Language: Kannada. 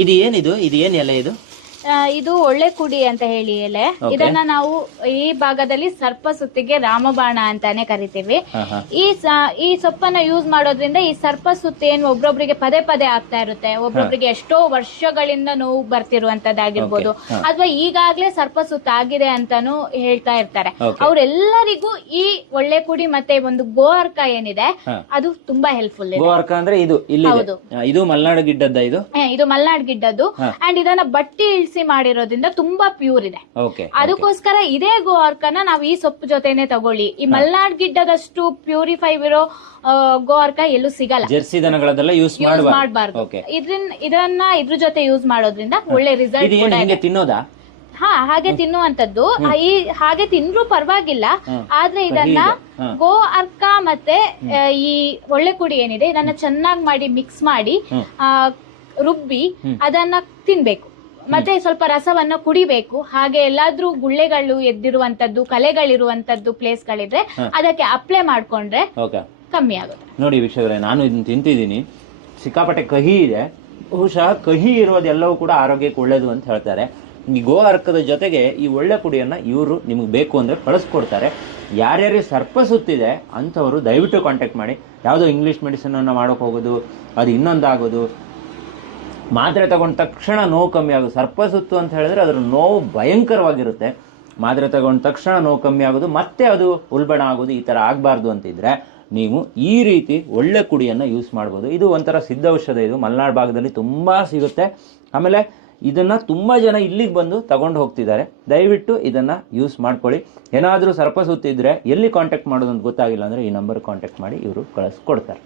ಇದು ಏನಿದು, ಇದು ಏನ್ ಎಲೆ ಇದು? ಇದು ಒಳ್ಳೆ ಕುಡಿ ಅಂತ ಹೇಳಿ ಎಲೆ. ಇದನ್ನ ನಾವು ಈ ಭಾಗದಲ್ಲಿ ಸರ್ಪ ಸುತ್ತಿಗೆ ರಾಮಬಾಣ ಅಂತಾನೆ ಕರಿತೀವಿ. ಈ ಸೊಪ್ಪನ್ನ ಯೂಸ್ ಮಾಡೋದ್ರಿಂದ ಈ ಸರ್ಪ ಸುತ್ತಿ ಏನು ಒಬ್ರೊಬ್ರಿಗೆ ಪದೇ ಪದೇ ಆಗ್ತಾ ಇರುತ್ತೆ, ಒಬ್ರೊಬ್ರಿಗೆ ಎಷ್ಟೋ ವರ್ಷಗಳಿಂದ ನೋವು ಬರ್ತಿರುವಂತದ್ದಾಗಿರ್ಬೋದು, ಅಥವಾ ಈಗಾಗ್ಲೇ ಸರ್ಪ ಸುತ್ತ ಆಗಿದೆ ಅಂತಾನು ಹೇಳ್ತಾ ಇರ್ತಾರೆ. ಅವ್ರೆಲ್ಲರಿಗೂ ಈ ಒಳ್ಳೆ ಕುಡಿ ಮತ್ತೆ ಒಂದು ಗೋ ಅರ್ಕ ಏನಿದೆ ಅದು ತುಂಬಾ ಹೆಲ್ಪ್ಫುಲ್ ಇದೆ. ಗೋ ಅರ್ಕ ಅಂದ್ರೆ ಇದು ಇದು ಮಲ್ನಾಡು ಗಿಡ್ಡದ, ಇದು ಮಲ್ನಾಡ್ ಗಿಡ್ಡದ್ದು. ಅಂಡ್ ಇದನ್ನ ಬಟ್ಟಿ ಮಾಡಿರೋದ್ರಿಂದ ತುಂಬಾ ಪ್ಯೂರ್ ಇದೆ. ಅದಕ್ಕೋಸ್ಕರ ಇದೇ ಗೋ ಅರ್ಕನ ನಾವು ಈ ಸೊಪ್ಪು ಜೊತೆನೆ ತಗೊಳ್ಳಿ. ಈ ಮಲ್ನಾಡ್ ಗಿಡ್ಡದಷ್ಟು ಪ್ಯೂರಿಫೈ ಇರೋ ಗೋ ಅರ್ಕ ಎಲ್ಲೂ ಸಿಗಲ್ಲ. ಜರ್ಸಿ ದನಗಳದೆಲ್ಲ ಯೂಸ್ ಮಾಡಬಾರ್ದು. ಇದನ್ನ ಇದ್ರ ಜೊತೆ ಯೂಸ್ ಮಾಡೋದ್ರಿಂದ ಒಳ್ಳೆ ರಿಸಲ್ಟ್. ತಿನ್ನೋದಾ? ಹಾಗೆ ತಿನ್ನುವಂತದ್ದು. ಹಾಗೆ ತಿಂದ್ರು ಪರವಾಗಿಲ್ಲ, ಆದ್ರೆ ಇದನ್ನ ಗೋ ಅರ್ಕ ಮತ್ತೆ ಈ ಒಳ್ಳೆ ಕುಡಿ ಏನಿದೆ ಇದನ್ನ ಚೆನ್ನಾಗಿ ಮಾಡಿ ಮಿಕ್ಸ್ ಮಾಡಿ ರುಬ್ಬಿ ಅದನ್ನ ತಿನ್ಬೇಕು. ಮತ್ತೆ ಸ್ವಲ್ಪ ರಸವನ್ನ ಕುಡಿಬೇಕು. ಹಾಗೆ ಎಲ್ಲಾದ್ರೂ ಗುಳ್ಳೆಗಳು ಎದ್ದಿರುವಂತದ್ದು, ಕಲೆಗಳಿರುವಂತದ್ದು ಪ್ಲೇಸ್ ಗಳಿದ್ರೆ ಅದಕ್ಕೆ ಅಪ್ಲೈ ಮಾಡ್ಕೊಂಡ್ರೆ ಕಮ್ಮಿ ಆಗುತ್ತೆ. ನೋಡಿ ವೀಕ್ಷಕರೇ, ನಾನು ಇದನ್ನ ತಿಂತಿದ್ದೀನಿ, ಸಿಕ್ಕಾಪಟ್ಟೆ ಕಹಿ ಇದೆ. ಬಹುಶಃ ಕಹಿ ಇರೋದೆಲ್ಲವೂ ಕೂಡ ಆರೋಗ್ಯಕ್ಕೆ ಒಳ್ಳೇದು ಅಂತ ಹೇಳ್ತಾರೆ. ಈ ಗೋ ಅರ್ಕದ ಜೊತೆಗೆ ಈ ಒಳ್ಳೆ ಕುಡಿಯನ್ನ ಇವರು ನಿಮಗೆ ಬೇಕು ಅಂದ್ರೆ ಕಳಿಸ್ಕೊಡ್ತಾರೆ. ಯಾರ್ಯಾರಿಗೆ ಸರ್ಪ ಸುತ್ತಿದೆ ಅಂಥವರು ದಯವಿಟ್ಟು ಕಾಂಟ್ಯಾಕ್ಟ್ ಮಾಡಿ. ಯಾವುದೋ ಇಂಗ್ಲಿಷ್ ಮೆಡಿಸಿನ್ ಅನ್ನ ಮಾಡೋಕೆ ಹೋಗೋದು, ಅದು ಇನ್ನೊಂದಾಗೋದು, ಮಾತ್ರೆ ತಗೊಂಡ ತಕ್ಷಣ ನೋವು ಕಮ್ಮಿ ಆಗೋದು. ಸರ್ಪ ಸುತ್ತು ಅಂತ ಹೇಳಿದ್ರೆ ಅದರ ನೋವು ಭಯಂಕರವಾಗಿರುತ್ತೆ. ಮಾತ್ರೆ ತಗೊಂಡ ತಕ್ಷಣ ನೋವು ಕಮ್ಮಿ ಆಗೋದು, ಮತ್ತೆ ಅದು ಉಲ್ಬಣ ಆಗೋದು, ಈ ತರ ಆಗಬಾರ್ದು ಅಂತಿದ್ರೆ ನೀವು ಈ ರೀತಿ ಒಳ್ಳೆ ಕುಡಿಯನ್ನ ಯೂಸ್ ಮಾಡ್ಬೋದು. ಇದು ಒಂಥರ ಸಿದ್ಧ ಔಷಧ. ಇದು ಮಲೆನಾಡು ಭಾಗದಲ್ಲಿ ತುಂಬಾ ಸಿಗುತ್ತೆ. ಆಮೇಲೆ ಇದನ್ನ ತುಂಬಾ ಜನ ಇಲ್ಲಿಗೆ ಬಂದು ತಗೊಂಡು ಹೋಗ್ತಿದ್ದಾರೆ. ದಯವಿಟ್ಟು ಇದನ್ನ ಯೂಸ್ ಮಾಡ್ಕೊಳ್ಳಿ. ಏನಾದರೂ ಸರ್ಪ ಸುತ್ತಿದ್ರೆ ಎಲ್ಲಿ ಕಾಂಟ್ಯಾಕ್ಟ್ ಮಾಡೋದು ಅಂತ ಗೊತ್ತಾಗಿಲ್ಲ ಅಂದ್ರೆ ಈ ನಂಬರ್ ಕಾಂಟ್ಯಾಕ್ಟ್ ಮಾಡಿ, ಇವರು ಕಳಿಸ್ಕೊಡ್ತಾರೆ.